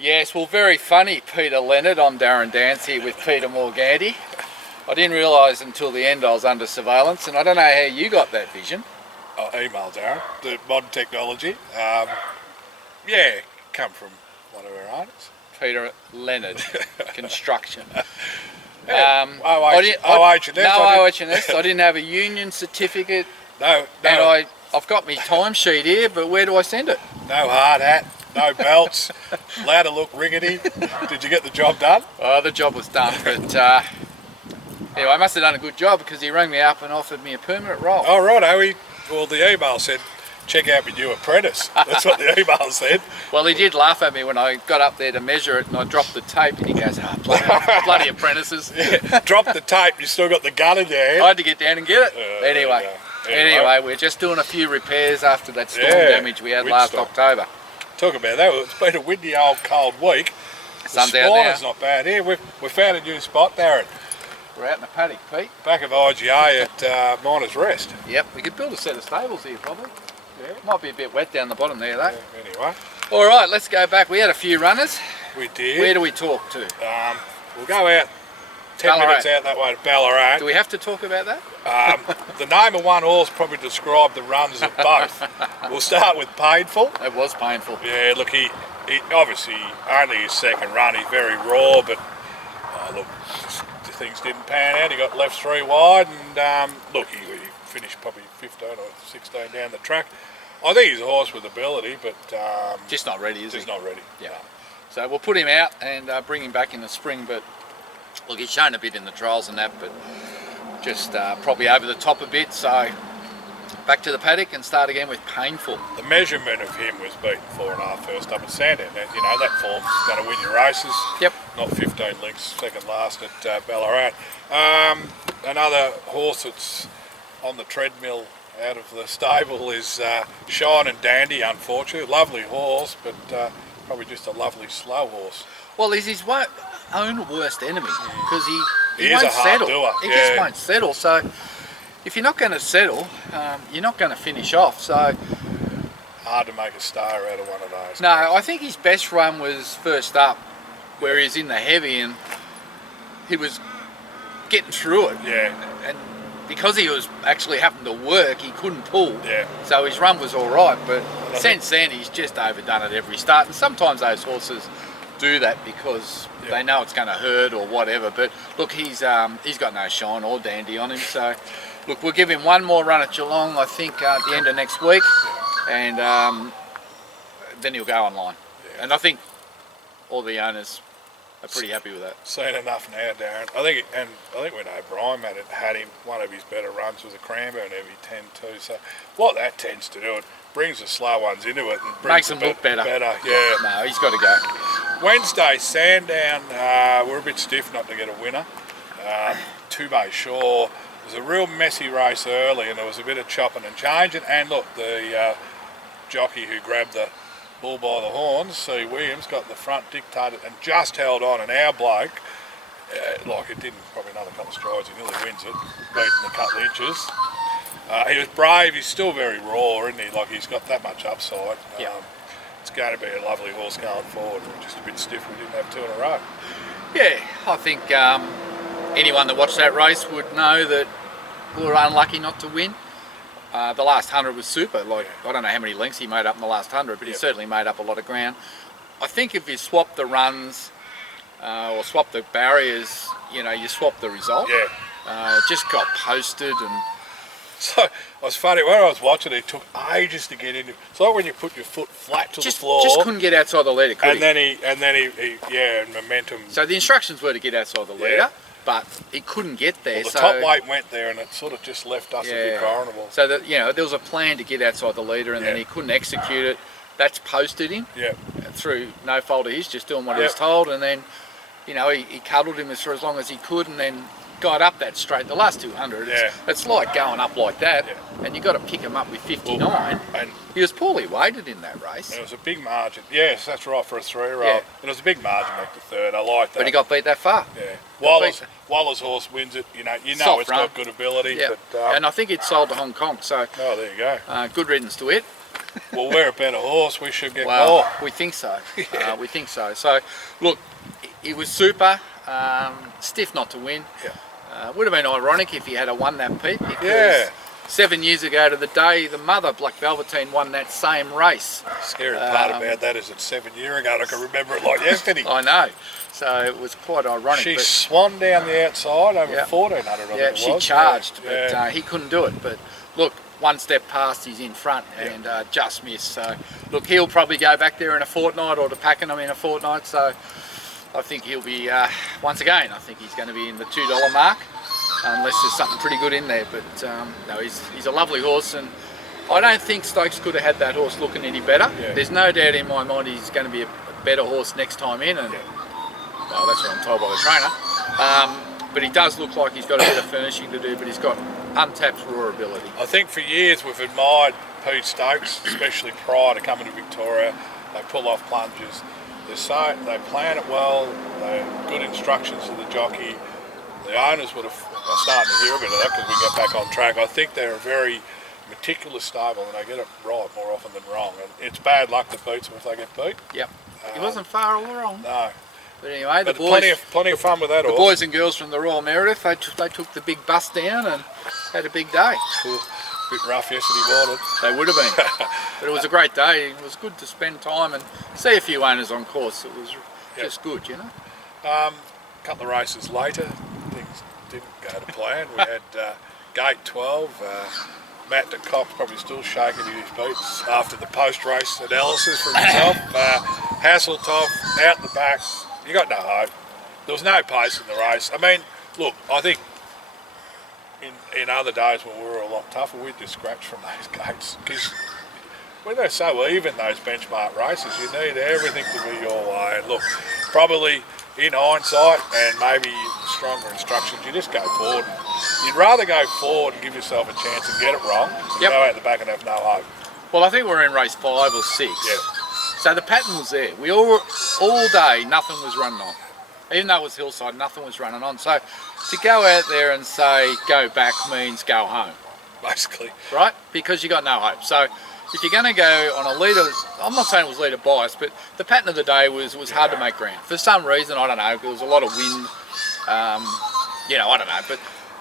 Yes, well, very funny, Peter Leonard. I'm Darren Dance here with Peter Morganti. I didn't realise until the end I was under surveillance, and I don't know how you got that vision. Email, Darren. The modern technology. Come from one of our owners. Peter Leonard, construction. OH&S. I didn't have a union certificate. No. And I've got my timesheet here, but where do I send it? No hard hat, no belts, allowed to look rickety. Did you get the job done? Oh, the job was done, but anyway, I must have done a good job because he rang me up and offered me a permanent role. Oh, right. Well, the email said, check out my new apprentice. That's what the email said. Well, he did laugh at me when I got up there to measure it and I dropped the tape and he goes, bloody apprentices. Yeah, drop the tape, you still got the gun in your hand. I had to get down and get it. Anyway, we're just doing a few repairs after that storm damage we had last October. Talk about that, it's been a windy old cold week. Sun's the out now. spawn's not bad here. We found a new spot, Darren. We're out in the paddock, Pete. Back of IGA at Miners Rest. Yep, we could build a set of stables here probably. Yeah. Might be a bit wet down the bottom there though. Yeah, anyway. All right, let's go back. We had a few runners. We did. Where do we talk to? We'll go out 10 minutes out that way to Ballarat. Do we have to talk about that? The name of one horse probably described the runs of both. We'll start with Painful. It was painful. Yeah, look, he obviously only his second run. He's very raw, but look, things didn't pan out. He got left 3 wide, and look, he finished probably 15 or 16 down the track. I think he's a horse with ability, but just not ready, is he? Just not ready. Yeah. No. So we'll put him out and bring him back in the spring. But look, he's shown a bit in the trials and that, but just probably over the top a bit. So back to the paddock and start again with Painful. The measurement of him was beaten 4.5 first up at Sandown. You know that form's going to win your races. Yep. Not 15 lengths, second last at Ballarat. Another horse that's on the treadmill out of the stable is Shine and Dandy, unfortunately. Lovely horse, but probably just a lovely slow horse. Well, he's his own worst enemy because he is won't a hard settle. doer. He just won't settle. So if you're not going to settle, you're not going to finish off. So hard to make a star out of one of those. No, I think his best run was first up, where he's in the heavy and he was getting through it. Yeah. And because he was actually having to work, he couldn't pull. Yeah. So his run was all right, but since then he's just overdone it every start. And sometimes those horses do that because they know it's going to hurt or whatever. But look, he's got no Shine or Dandy on him. So look, we'll give him one more run at Geelong, I think, at the end of next week, and then he'll go online. Yeah. And I think all the owners are pretty happy with that. Seen enough now, Darren. I think we know Brian had him. One of his better runs was a Cranbourne Heavy 10-2. So what that tends to do, it brings the slow ones into it and makes them look better. Yeah. No, he's got to go. Wednesday, Sandown. We're a bit stiff not to get a winner. Two-Bay Shore. It was a real messy race early, and there was a bit of chopping and changing. And look, the jockey who grabbed the bull by the horns, C. Williams, got the front dictated and just held on, and our bloke, like it didn't, probably another couple of strides, he nearly wins it, beating a couple of inches. He was brave, he's still very raw, isn't he? Like he's got that much upside. It's going to be a lovely horse going forward. We're just a bit stiff, we didn't have 2 in a row. Yeah, I think anyone that watched that race would know that we were unlucky not to win. The last 100 was super. Like, I don't know how many lengths he made up in the last 100, but he certainly made up a lot of ground. I think if you swap the runs or swap the barriers, you know, you swap the result. Yeah. It just got posted, and so it was funny when I was watching. It took ages to get into. It's like when you put your foot flat to the floor. Just couldn't get outside the leader. And then he momentum. So the instructions were to get outside the leader. But he couldn't get there. Well, the top weight went there, and it sort of just left us a bit vulnerable. So that, you know, there was a plan to get outside the leader, and then he couldn't execute it. That's posted him. Through no fault of his, just doing what he was told, and then, you know, he cuddled him for as long as he could, and then got up that straight. The last 200, it's like going up like that, and you got to pick him up with 59. And he was poorly weighted in that race. It was a big margin. Yes, that's right, for a 3-year-old. And it was a big margin back to third. I like that. But he got beat that far. Waller's horse wins it. You know Soft it's run. got good ability. But, and I think it sold to Hong Kong. So there you go. Good riddance to it. well, we're a better horse. We should get Well, more. we think so. We think so. So, look, it was super. Stiff not to win. Yeah. Would have been ironic if he had won that, Pete, because Yeah. 7 years ago to the day, the mother, Black Velveteen, won that same race. Scary part about that is it's 7 years ago. I can remember it like yesterday. I know. So it was quite ironic. She but swung down the outside over Yeah. 1400. I think yeah, it she was. charged, Yeah. but he couldn't do it. But look, one step past, he's in front and just missed. So look, he'll probably go back there in a fortnight, or to Pakenham in a fortnight. So I think he'll be, once again, I think he's going to be in the $2 mark, unless there's something pretty good in there. But no, he's a lovely horse, and I don't think Stokes could have had that horse looking any better. Yeah. There's no doubt in my mind he's going to be a better horse next time in, and well, that's what I'm told by the trainer. But he does look like he's got a bit of furnishing to do, but he's got untapped raw ability. I think for years we've admired Pete Stokes, especially prior to coming to Victoria. They pull off plunges. They plan it well. They have good instructions to the jockey. The owners are starting to hear a bit of that because we get back on track. I think they're a very meticulous stable and they get it right more often than wrong. And it's bad luck that beats them if they get beat. Yep. He wasn't far all wrong. No. But anyway, the But boys, plenty of fun with that the horse. boys and girls from the Royal Meredith, they took the big bus down and had a big day. Bit rough yesterday morning. They would have been. But it was a great day. It was good to spend time and see a few owners on course. It was just good, you know. A couple of races later, things didn't go to plan. We had Gate 12. Matt de Kock's probably still shaking in his boots after the post-race analysis from himself. Hasseltoff out the back. You got no hope. There was no pace in the race. I mean, look, I think in other days when we were a lot tougher, we'd just scratch from those gates because when they're so even, those benchmark races, you need everything to be your way. And look, probably in hindsight and maybe stronger instructions, you just go forward. You'd rather go forward and give yourself a chance and get it wrong than go out the back and have no hope. Well, I think we're in race 5 or 6. Yeah. So the pattern was there. We all day, nothing was running on. Even though it was hillside, nothing was running on. So to go out there and say go back means go home. Basically. Right? Because you got no hope. So if you're going to go on a leader, I'm not saying it was leader bias, but the pattern of the day was hard to make ground. For some reason, I don't know, there was a lot of wind, I don't know. But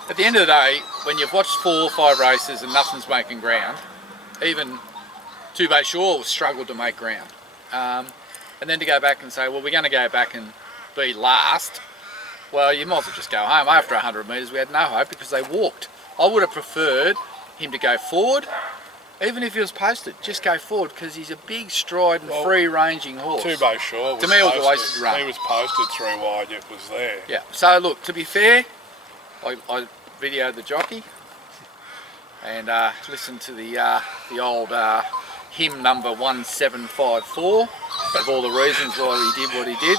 at the end of the day, when you've watched 4 or 5 races and nothing's making ground, even Two-Bay Shore struggled to make ground. And then to go back and say, well, we're going to go back and be last, well, you might as well just go home. After 100 metres, we had no hope because they walked. I would have preferred him to go forward, even if he was posted, just go forward because he's a big stride and free-ranging horse. Two-Bay Shore was to me, it was a wasted run. He was posted through wide, it was there. Yeah, so look, to be fair, I videoed the jockey and listened to the old hymn number 1754 of all the reasons why he did what he did.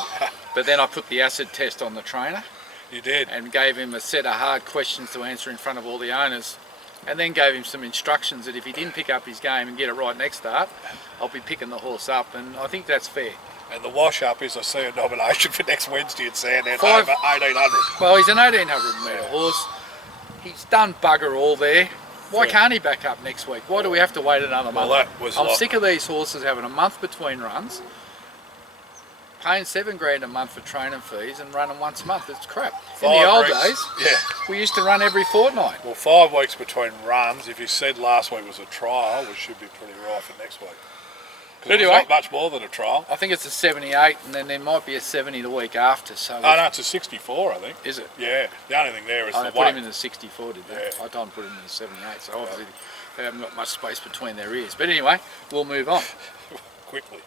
But then I put the acid test on the trainer. You did. And gave him a set of hard questions to answer in front of all the owners. And then gave him some instructions that if he didn't pick up his game and get it right next start, I'll be picking the horse up. And I think that's fair. And the wash-up is I see a nomination for next Wednesday at Sandown, 5 over 1800. Well, he's an 1800 metre horse. He's done bugger all there. Why can't he back up next week? Why do we have to wait another month? Well, that was I'm sick of these horses having a month between runs, paying $7,000 a month for training fees and running once a month. It's crap. In the old days, we used to run every fortnight. Well, 5 weeks between runs. If you said last week was a trial, we should be pretty right for next week. Anyway, it's not much more than a trial. I think it's a 78, and then there might be a 70 the week after. So oh no, it's a 64, I think. Is it? Yeah. The only thing there is the they weight. put him in the 64, did they? Yeah. I don't put him in the 78, so obviously they haven't got much space between their ears. But anyway, we'll move on. Quickly.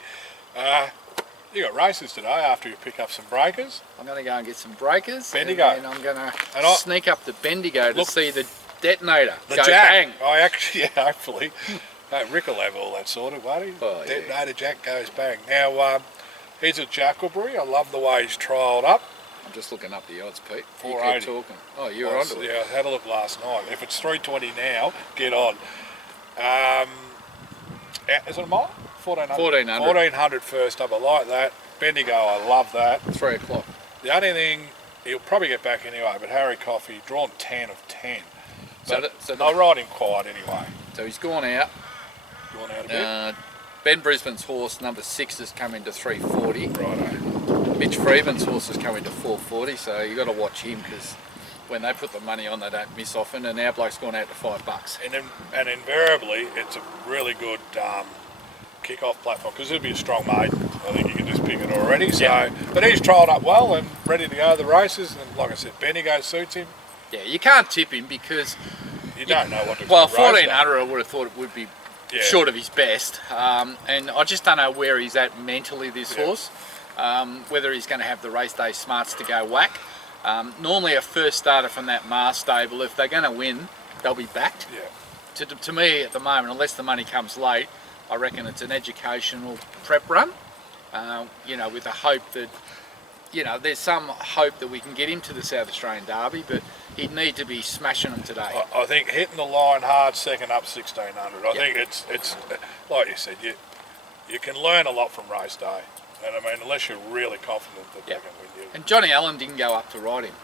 You got races today after you pick up some breakers. I'm going to go and get some breakers. Bendigo. And I'm going to sneak up the Bendigo to see the detonator. The go jack. bang. I actually, hopefully. Rick will have all that sorted, won't he? Oh, yeah. Detonator Jack goes bang. Now, he's at Jacklebury. I love the way he's trialled up. I'm just looking up the odds, Pete. You 480. keep talking. Oh, you're onto it. Yeah, I had a look last night. If it's 320 now, get on. Is it a mile? 1400. 1400. 1400 first up. I like that. Bendigo, I love that. 3 o'clock. The only thing, he'll probably get back anyway, but Harry Coffey, drawn 10 of 10. So So I'll ride him quiet anyway. So he's gone out. gone out a bit. Ben Brisbane's horse, number 6, has come into 340. Righto. Mitch Freeman's horse has come into 440, so you got to watch him because when they put the money on, they don't miss often. And our bloke's gone out to $5. And invariably, it's a really good kick-off platform because it'll be a strong maiden. I think you can just pick it already. So, yeah. But he's trialled up well and ready to go to the races. And like I said, Bendigo suits him. Yeah, you can't tip him because you don't know what to. Well, 1400, I would have thought it would be short of his best, and I just don't know where he's at mentally. This horse, whether he's going to have the race day smarts to go whack. Normally, a first starter from that Mars stable, if they're going to win, they'll be backed. Yeah. To me, at the moment, unless the money comes late, I reckon it's an educational prep run. You know, with the hope that, you know, there's some hope that we can get him to the South Australian Derby, but he'd need to be smashing them today. I think hitting the line hard, second up 1600. I think it's like you said, you can learn a lot from race day, and I mean, unless you're really confident that they can win you. And Johnny Allen didn't go up to ride him.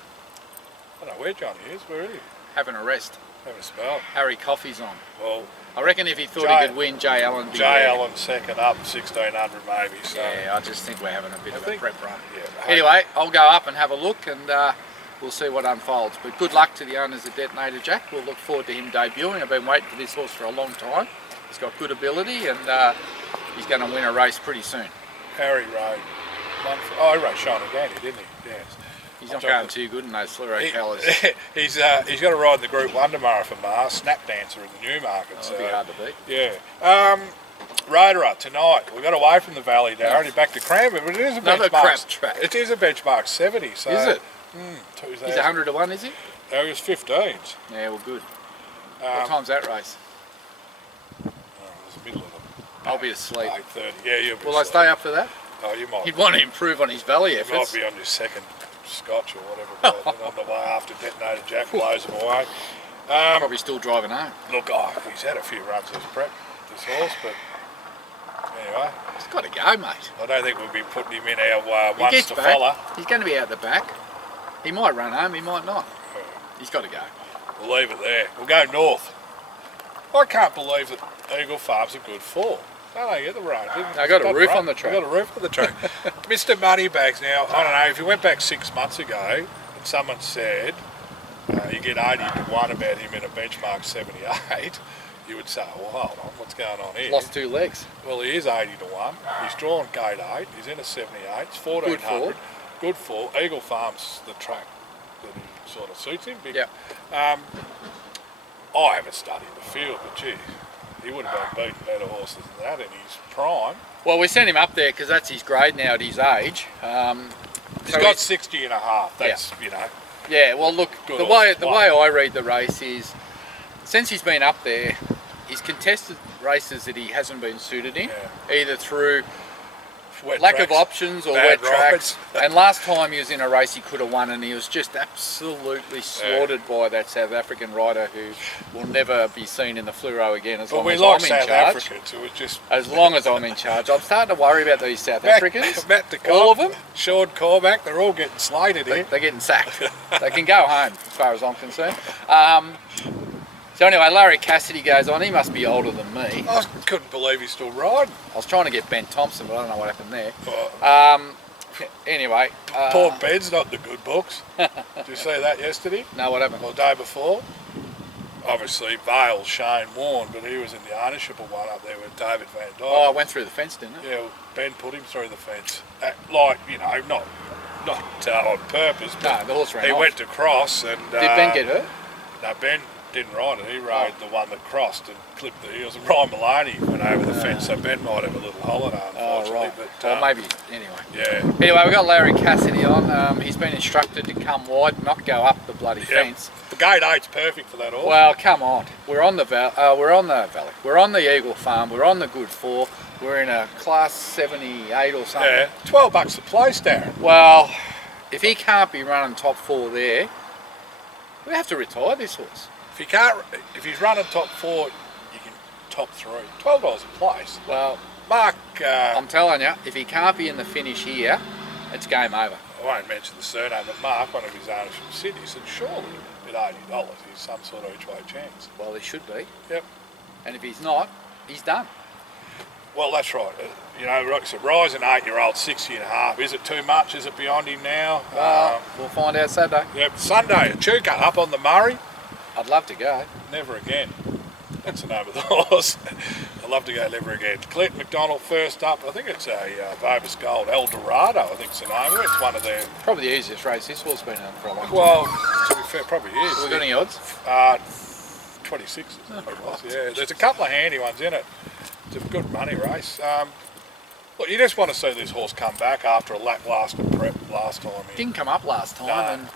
I don't know where Johnny is. Where is he? Having a rest. Having a spell. Harry Coffey's on. Well, I reckon if he thought he could win, Jay Allen. Allen second up 1600 maybe. So. Yeah, I just think we're having a bit of a prep run. Yeah, anyway, I'll go up and have a look, and we'll see what unfolds. But good luck to the owners of Detonator Jack. We'll look forward to him debuting. I've been waiting for this horse for a long time. He's got good ability, and he's going to win a race pretty soon. Harry rode he rode Shiner Dandy, didn't he? Yes. He's not going too good in those fluoro colours. He's got to ride in the Group 1 tomorrow for Mars, Snap Dancer in the Newmarket. It'll be hard to beat. Yeah. Rotorua tonight. We got away from the Valley, Darren. He's back to Cranbourne, but it is a Another benchmark. crap track. It is a benchmark 70. So, is it? He's 100 to 1, is he? No, he was 15s. Yeah, well, good. What time's that race? It was the middle of them. I'll be asleep. 8:30. Yeah, you'll be Will I stay up for that? Oh, you might. He'd want to improve on his Valley efforts. He might be on your second scotch or whatever, but on the way after Detonator Jack blows him away. Probably still driving home. Look, he's had a few runs as prep, this horse, but anyway. He's got to go, mate. I don't think we'll be putting him in our once to follow. He's going to be out the back. He might run home, he might not. He's got to go. We'll leave it there. We'll go north. I can't believe that Eagle Farm's a good fall. Oh, you get the road. I got a roof on the track. I got a roof on the track. Mr. Moneybags now, I don't know, if you went back 6 months ago and someone said you get 80 to 1 about him in a benchmark 78, you would say, well, hold on, what's going on here? Lost 2 legs. Well, he is 80 to 1. He's drawn gate 8. He's in a 78. It's 1400. Good fall. Eagle Farm's the track that he sort of suits him. Yeah. I haven't studied the field, but gee, he would have been beating better horses than that in his prime. Well, we sent him up there because that's his grade now at his age. He's got 60 and a half. That's, you know. Yeah, well, look, the way I read the race is, since he's been up there, he's contested races that he hasn't been suited in, either through lack of options or wet tracks. And last time he was in a race he could have won, and he was just absolutely slaughtered by that South African rider who will never be seen in the fluoro again as long as I'm in charge. Africans, it was just as long as I'm in charge. I'm starting to worry about these South Africans. All of them. Sean Cormack, they're all getting slated here. They're getting sacked. They can go home, as far as I'm concerned. So anyway, Larry Cassidy goes on. He must be older than me. I couldn't believe he's still riding. I was trying to get Ben Thompson, but I don't know what happened there. Anyway. Poor Ben's not in the good books. Did you see that yesterday? No, what happened? Well, the day before. Obviously, Vale, Shane Warne, but he was in the ownership of one up there with David Van Dyke. Oh, it went through the fence, didn't it? Yeah, well, Ben put him through the fence. Like, you know, not on purpose, but the horse ran he off. went to cross and... Did Ben get hurt? No, Ben didn't ride it. He rode the one that crossed and clipped the heels. And Ryan Maloney went over the fence, so Ben might have a little holiday, unfortunately. Oh, right. But, well, maybe, anyway. Yeah. Anyway, we've got Larry Cassidy on. He's been instructed to come wide, not go up the bloody fence. The gate 8's perfect for that horse. Well, come on. We're on the Valley. We're on the Eagle Farm. We're on the Good 4. We're in a class 78 or something. Yeah, $12 a place, Darren. Well, if he can't be running top 4 there, we have to retire this horse. If he's running top 4, you can top 3. $12 a place. Well, Mark, I'm telling you, if he can't be in the finish here, it's game over. I won't mention the surname, but Mark, one of his owners from Sydney, said surely at $80 he's some sort of each way chance. Well, he should be. Yep. And if he's not, he's done. Well, that's right. You know, like I said, rising 8-year-old, 60.5. Is it too much? Is it beyond him now? We'll find out Saturday. Yep, Sunday, Echuca up on the Murray. I'd love to go. Never again. That's the name of the horse. I'd love to go never again. Clint McDonald first up. I think it's a Bovis Gold El Dorado, I think it's the name of it. It's one of their... Probably the easiest race this horse been in for a long time. Well, to be fair, probably is. Have we got any odds? 26 is what it was. Yeah, there's a couple of handy ones in it. It's a good money race. Look, you just want to see this horse come back after a lacklustre prep last time. Didn't come up last time. No.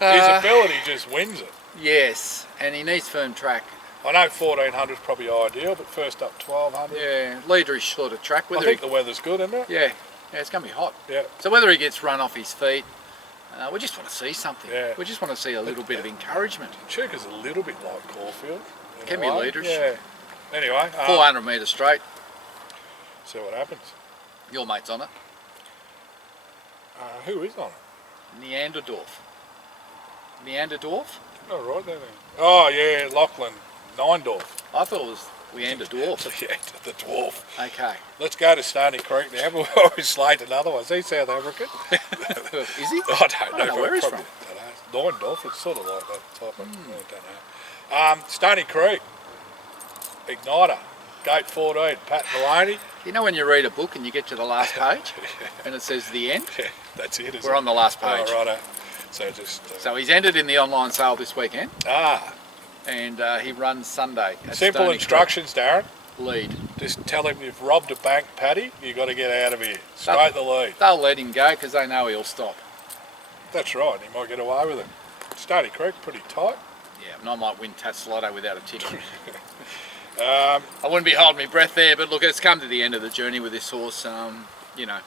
And, his ability just wins it. Yes, and he needs firm track. I know 1400 is probably ideal, but first up 1200. Yeah, leader is short of track. I think the weather's good, isn't it? Yeah, it's going to be hot. Yeah. So whether he gets run off his feet, we just want to see something. Yeah. We just want to see a little bit of encouragement. Echuca's a little bit like Caulfield. Can be leaders. Yeah. Anyway. 400 metres straight. See what happens. Your mate's on it. Who is on it? Neanderdorf? Oh, right there. Oh, yeah, Lachlan Neindorf. I thought it was Neanderdorf. Yeah, the dwarf. Okay. Let's go to Stony Creek now. We've always slated another one. Is he South African? Is he? I don't know. Where he's from. Neindorf, it's sort of like that type of... I don't know. Stony Creek. Igniter. Gate 14. Pat Maloney. You know when you read a book and you get to the last page and it says the end? Yeah, that's it, We're on the last page. Oh, righto. So just... So he's entered in the online sale this weekend. And he runs Sunday at Simple Stony instructions, Darren. Creek. Lead. Just tell him you've robbed a bank, Paddy. You've got to get out of here. Straight the lead. They'll let him go because they know he'll stop. That's right. He might get away with it. Stony Creek, pretty tight. Yeah, and I might win Tatslotto without a ticket. I wouldn't be holding my breath there, but look, it's come to the end of the journey with this horse. You know,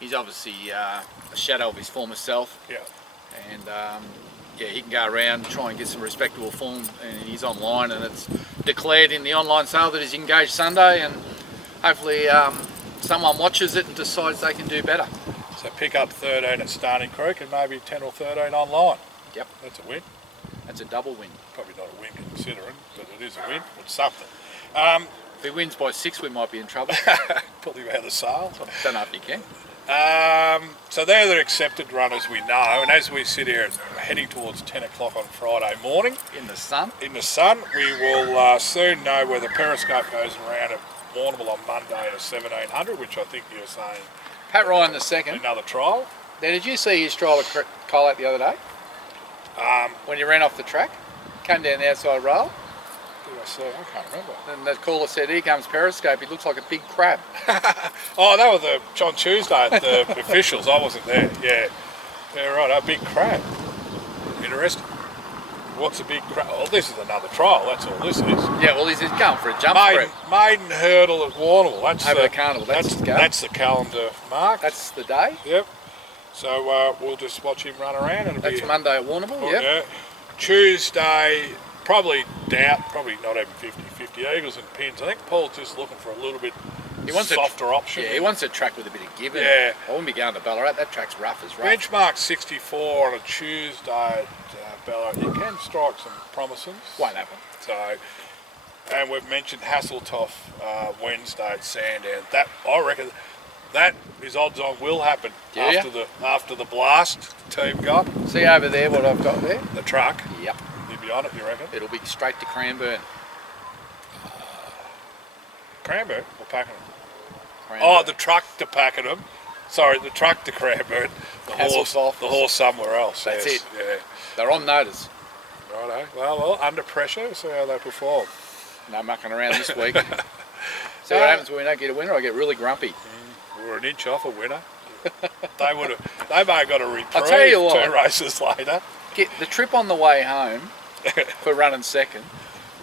he's obviously a shadow of his former self. Yeah. And yeah, he can go around, try and get some respectable form, and he's online, and it's declared in the online sale that he's engaged Sunday, and hopefully someone watches it and decides they can do better. So pick up 13 at Stony Creek and maybe 10 or 13 online. Yep. That's a win. That's a double win. Probably not a win considering, but it is a win. It's something. If he wins by 6, we might be in trouble. Pull him out of the sale. Don't know if you can. So they're the accepted runners we know, and as we sit here heading towards 10 o'clock on Friday morning In the sun. we will soon know whether Periscope goes around at Warrnambool on Monday at 1700, which I think you're saying Pat Ryan the second. another trial. Now, did you see his trial of Colette the other day? When he ran off the track, came down the outside rail, Did I see? I can't remember. and the caller said, "Here comes Periscope. He looks like a big crab." Oh, that was on Tuesday at the officials. I wasn't there. Yeah, right. A big crab. Interesting. What's a big crab? Well, this is another trial. That's all this is. Yeah, well, he's going for a jump Maiden spread hurdle at Warrnambool. That's over the carnival. That's the calendar mark. That's the day. Yep. So we'll just watch him run around. And That's Monday at Warrnambool. Oh, Yep. yeah. Tuesday, probably probably not even 50-50 eagles and pins. I think Paul's just looking for a little bit softer option. Yeah, he wants a track with a bit of give in Yeah. it. I wouldn't be going to Ballarat. That track's rough as rough. Benchmark 64 on a Tuesday at Ballarat. You can strike some promisings. Won't happen. So, and we've mentioned Hasseltoff Wednesday at Sandown. That I reckon that is odds on will happen after the blast team got See over there what I've got there? the truck. Yep. You'll be on it, you reckon? It'll be straight to Cranbourne. Cranbourne or Pakenham? Cranbourne. Oh, the truck to Pakenham. Sorry, the truck to Cranbourne. The Hasseltoff. horse somewhere else. That's yes. it. Yeah. They're on notice. Righto. Well, under pressure, see how they perform. No mucking around this week. See what happens when we don't get a winner? I get really grumpy. We're an inch off a winner. They may have got a reprieve I'll tell you what. 2 races later. Get the trip on the way home for running second.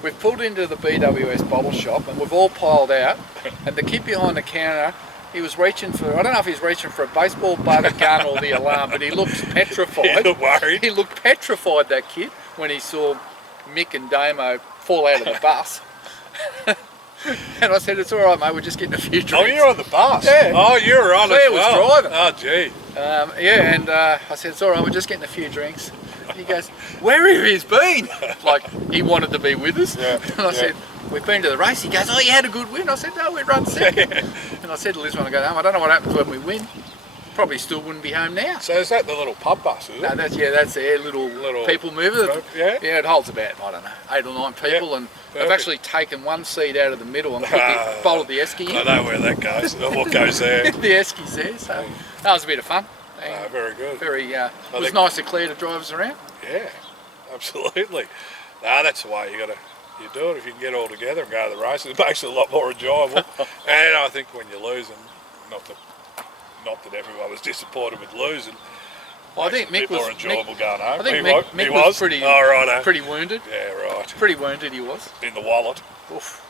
We've pulled into the BWS bottle shop and we've all piled out. And the kid behind the counter, he was reaching for, I don't know if he's reaching for a baseball bat, a gun or the alarm, but he looked petrified. He looked worried. He looked petrified, that kid, when he saw Mick and Damo fall out of the bus. And I said, "It's all right, mate. We're just getting a few drinks." Oh, you're on the bus? Yeah. Oh, you were on Claire as well. was driving. Oh, gee. Yeah, and I said, "It's all right. We're just getting a few drinks." And he goes, "Where have he been?" Like he wanted to be with us. Yeah, And I said, we've been to the race. He goes, oh, you had a good win. I said, no, we run second. And I said to Liz when I got home, I don't know what happens when we win. Probably still wouldn't be home now. So is that the little pub bus, is it? No, that's their little people mover. Yeah? Yeah, it holds about, I don't know, 8 or 9 people, and they've actually taken one seat out of the middle and bolted the esky in. I know where that goes, what goes there. The esky's there, so that was a bit of fun. Very good. It was nice to clear the drivers around. Yeah, absolutely. No, that's the way you do it. If you can get all together and go to the races, it makes it a lot more enjoyable. And I think when you're losing, not that everyone was disappointed with losing. Well, I think Mick was more enjoyable going home. I think Mick was pretty wounded. Yeah, right. Pretty wounded he was. In the wallet. Oof.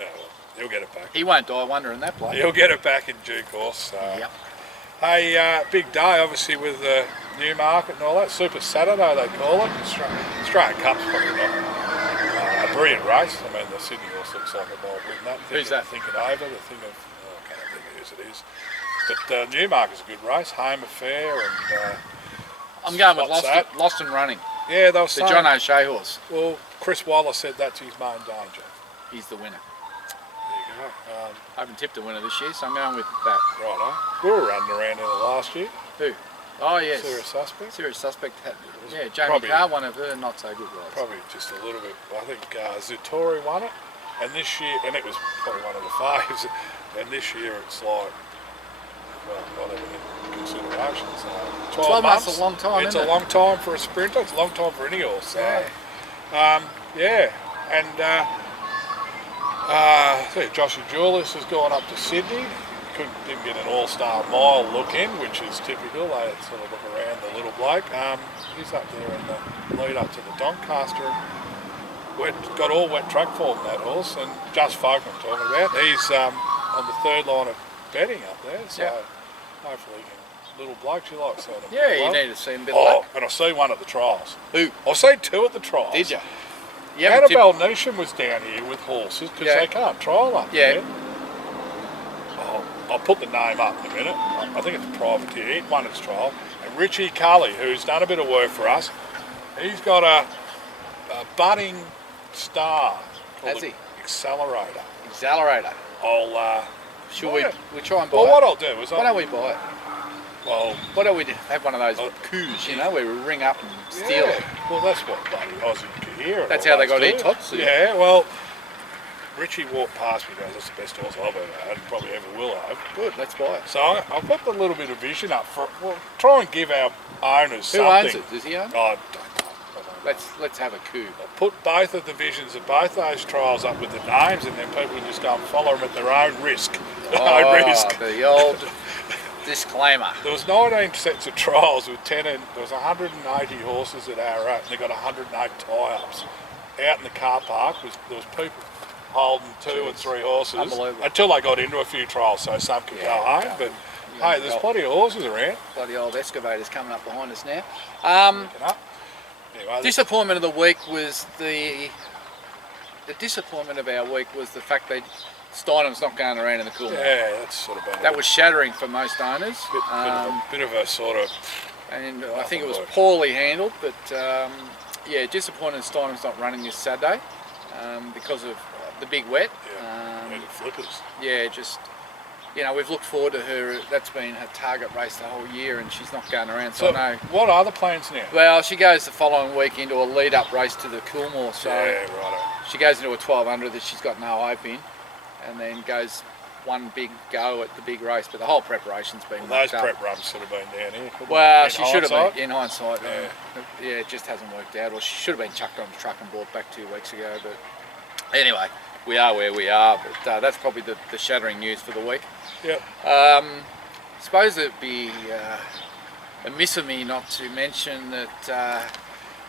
Yeah, well, he'll get it back. He won't die wondering that bloke. He'll get it back in due course. So. Yep. Hey, big day obviously with the Newmarket and all that. Super Saturday they call it. Australian Cup's probably not a brilliant race. I mean, the Sydney horse looks like a bold win that. Who's that? Thinking over. The thing of, I can't think whose it is. But Newmarket's a good race, home affair, and I'm going with Lost and Running. Yeah, they were saying, the John O'Shea horse. Well, Chris Waller said that's his main danger. He's the winner. There you go. I haven't tipped a winner this year, so I'm going with that. Righto. We were running around in it last year. Who? Oh yes. Serious Suspect. Yeah, Jamie Carr, one of her not so good rides. Probably just a little bit. I think Zutori won it, and this year, and it was probably one of the faves. And this year it's like, well, not even in consideration. So 12 months is a long time. It's a long time for a sprinter. It's a long time for any horse. So, and Joshua Julius has gone up to Sydney. Didn't get an all-star mile look in, which is typical. They sort of look around the little bloke. He's up there in the lead up to the Doncaster. Got all wet track form, that horse, and Just Folk I'm talking about. He's on the third line of betting up there, so hopefully he can. Little bloke, you like seeing him. Yeah, you need to see him a bit like. And I see one at the trials. Who? I see 2 at the trials. Did you? Annabelle Nation was down here with horses because they can't trial up there. I'll put the name up in a minute. I think it's a privateer. He won its trial. And Richie Cully, who's done a bit of work for us, he's got a budding star called Accelerator. Accelerator. Should we try and buy it? Well, what I'll do is... Why don't we buy it? Well... Why don't we have one of those coups, you know, where we ring up and steal it? Well, that's what bloody Aussie Kahira... That's how they got ETOTs. Yeah, well... Richie walked past me and goes, that's the best horse I've ever had and probably ever will have. Good, let's buy it. So I've got the little bit of vision up for... Well, try and give our owners something. Who owns it? Does he own it? I don't know. Let's have a coup. I'll put both of the visions of both those trials up with the names, and then people can just go and follow them at their own risk. The old disclaimer. There was 19 sets of trials with 10, and there was 180 horses at our and they got 108 tie-ups. Out in the car park, there was people holding 2 and 3 horses until they got into a few trials, so some could go home. But hey, there's plenty of horses around. Bloody old excavators coming up behind us now. Anyway, disappointment of the week was the disappointment of our week was the fact that Steinem's not going around in the cool. Yeah, that's sort of bad. That was shattering for most owners. Bit of a sort of. And I think it was poorly handled, but disappointed Steinem's not running this Saturday because of the big wet. And the flippers. Yeah, just. You know, we've looked forward to her. That's been her target race the whole year, and she's not going around. So I know. What are the plans now? Well, she goes the following week into a lead-up race to the Coolmore. So she goes into a 1200 that she's got no hope in, and then goes one big go at the big race. But the whole preparation's been. Well, those prep runs should have been down here. Well, she should have been in hindsight. Yeah, it just hasn't worked out. Or she should have been chucked on the truck and brought back 2 weeks ago. But anyway, we are where we are. But that's probably the shattering news for the week. Yep. I suppose it'd be amiss of me not to mention that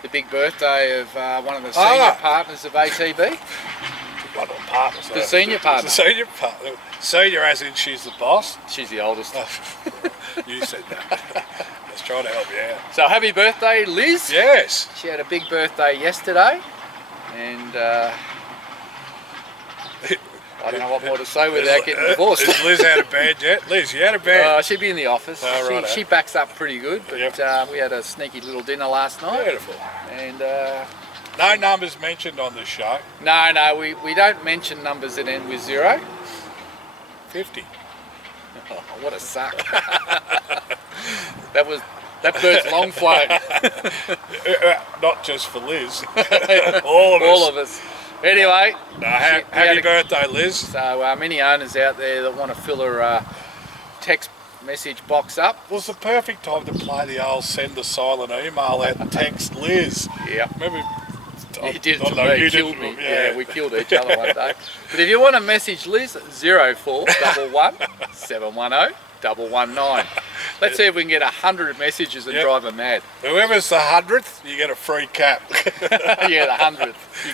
the big birthday of one of the senior partners of ATB. One of the partners. The senior partner. The senior partner. Senior as in she's the boss? She's the oldest. You said that. Let's try to help you out. So happy birthday, Liz. Yes. She had a big birthday yesterday, and I don't know what more to say without getting divorced. Is Liz out of bed yet? Liz, you out of bed? She'd be in the office. She backs up pretty good, but we had a sneaky little dinner last night. Beautiful. And No numbers mentioned on this show. No, we don't mention numbers that end with 0. 50. Oh, what a suck. That bird's long flown. Not just for Liz. All of us. All of us. Anyway. No, happy birthday, Liz. So any owners out there that want to fill her text message box up. It was the perfect time to play the old send a silent email out and text Liz. Yeah. Remember? You did it to me. You killed me. Yeah, we killed each other one day. But if you want to message Liz, 0411 710 119. Let's see if we can get 100 messages and drive her mad. Whoever's the 100th, you get a free cap. Yeah, the 100th, you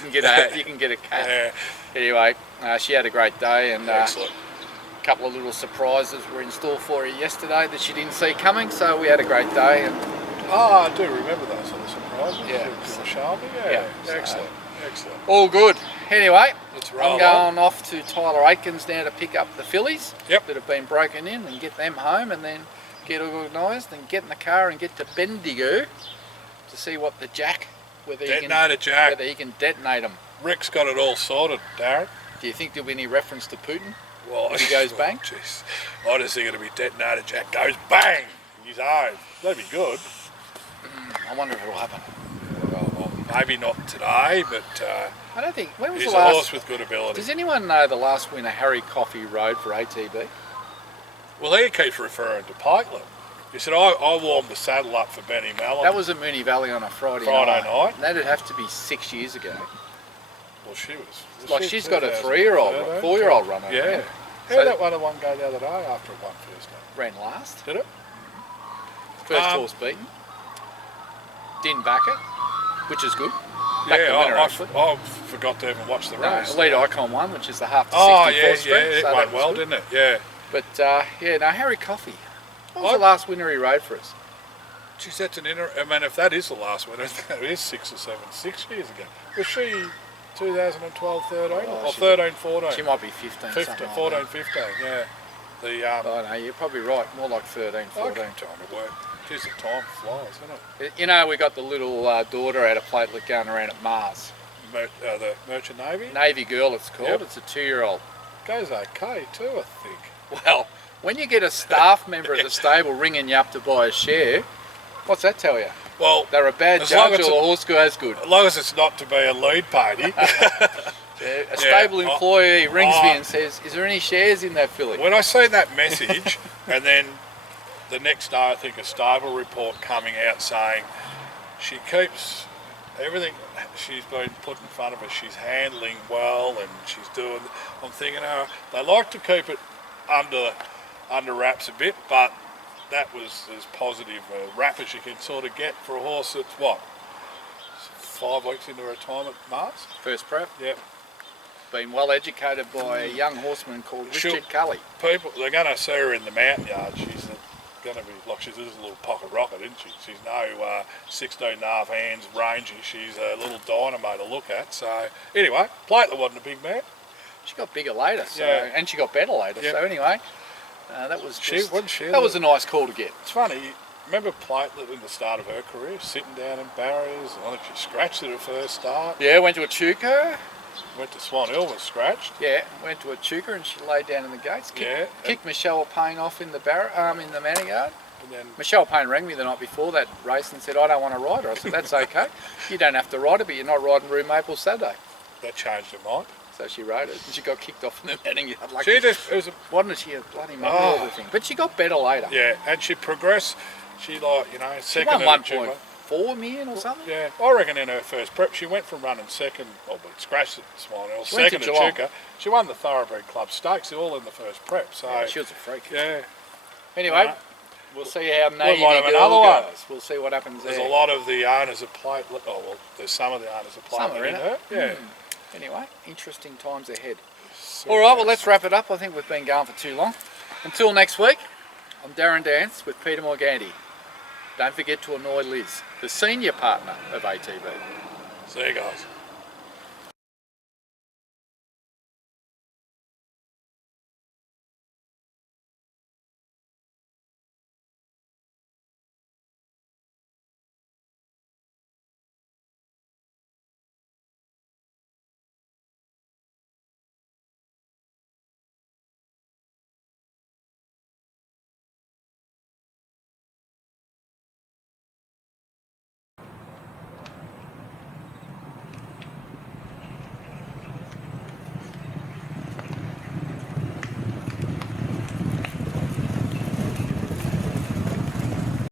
can get a cap. Yeah. Anyway, she had a great day, and Excellent. a couple of little surprises were in store for her yesterday that she didn't see coming. So we had a great day. And I do remember those sort of surprises. Yeah. Show me. Yeah. Excellent. Excellent. all good. Anyway, Let's roll I'm going off to Tyler Aitken's now to pick up the fillies Yep. that have been broken in and get them home, and then get organised and get in the car and get to Bendigo to see what the Jack, whether he can detonate them. Rick's got it all sorted, Darren. Do you think there'll be any reference to Putin Well, if he goes bang? Jeez. I just think it'll be detonated. Jack goes bang. He's home. That'd be good. I wonder if it'll happen. Well, maybe not today, but I don't think. When was he's the a last? horse with good ability. Does anyone know the last winner Harry Coffey rode for ATB? Well, he keeps referring to Pikeland. He said, I warmed the saddle up for Benny Mellon. That was at Moonee Valley on a Friday night. And that'd have to be 6 years ago. Well, she was. Like she's got a 4-year-old runner. Yeah. How did that one go the other day after it won first time? Ran last. Did it? First horse beaten. Didn't back it, which is good. I forgot to even watch the race. Elite Icon won, which is the half to 64 strength. It so won well, didn't it? Yeah. But Harry Coffey. What was the last winner he rode for us? Geez, that's an I mean, if that is the last winner, that is 6 years ago. Was she 2012, 13? Or 13, 14? She might be 15. 14, 15, yeah. Oh no, you're probably right. More like 13, 14. Time to work. Geez, the time flies, isn't it? You know, we got the little daughter out of platelet going around at Mars. The Merchant Navy? Navy Girl, it's called. Yep. It's a 2-year-old. Goes okay too, I think. Well, when you get a staff member at the stable ringing you up to buy a share, what's that tell you? Well, they're a bad judge, or the horse goes good. As long as it's not to be a lead party. A stable employee rings me and says, "Is there any shares in that filly?" When I see that message, and then the next day I think a stable report coming out saying she keeps everything she's been put in front of her, she's handling well and she's doing. I'm thinking, they like to keep it under wraps a bit, but that was as positive a wrap as you can sort of get for a horse that's 5 weeks into retirement, Mars? First prep. Yep. Been well educated by a young horseman called Richard Cully. People, they're going to see her in the mountain yard. She's going to be, like, she's a little pocket rocket, isn't she? She's no 16 and a half hands rangy. She's a little dynamo to look at. So, anyway, Platelet wasn't a big man. She got bigger later, and she got better later. Yep. So anyway, that was that was a nice call to get. It's funny. Remember Platelet in the start of her career, sitting down in barriers. I think she scratched at her first start. Yeah, went to a Chuka. Went to Swan Hill, was scratched. Yeah, went to a Chuka and she laid down in the gates. Kicked Michelle Payne off in the in the manning yard. And then Michelle Payne rang me the night before that race and said, "I don't want to ride her." I said, "That's okay. You don't have to ride her, but you're not riding Rue Maple Saturday." That changed her mind. So she rode it, and she got kicked off in the manning yard. Like wasn't she a bloody mum thing? But she got better later. Yeah, and she progressed. She second. She won 1.4 million or something. Yeah, I reckon in her first prep she went from running second, but scratched at Swan Hill, second at Chuka. She won the Thoroughbred Club Stakes, all in the first prep. So she was a freak. Yeah. Anyway, we'll see how Navy Girl goes. We'll see what happens there. There's a lot of the owners of Platelet. Oh well, there's some of the owners of Platelet in her. Yeah. Anyway, interesting times ahead. All right, well, let's wrap it up. I think we've been going for too long. Until next week, I'm Darren Dance with Peter Morganti. Don't forget to annoy Liz, the senior partner of ATB. See you guys.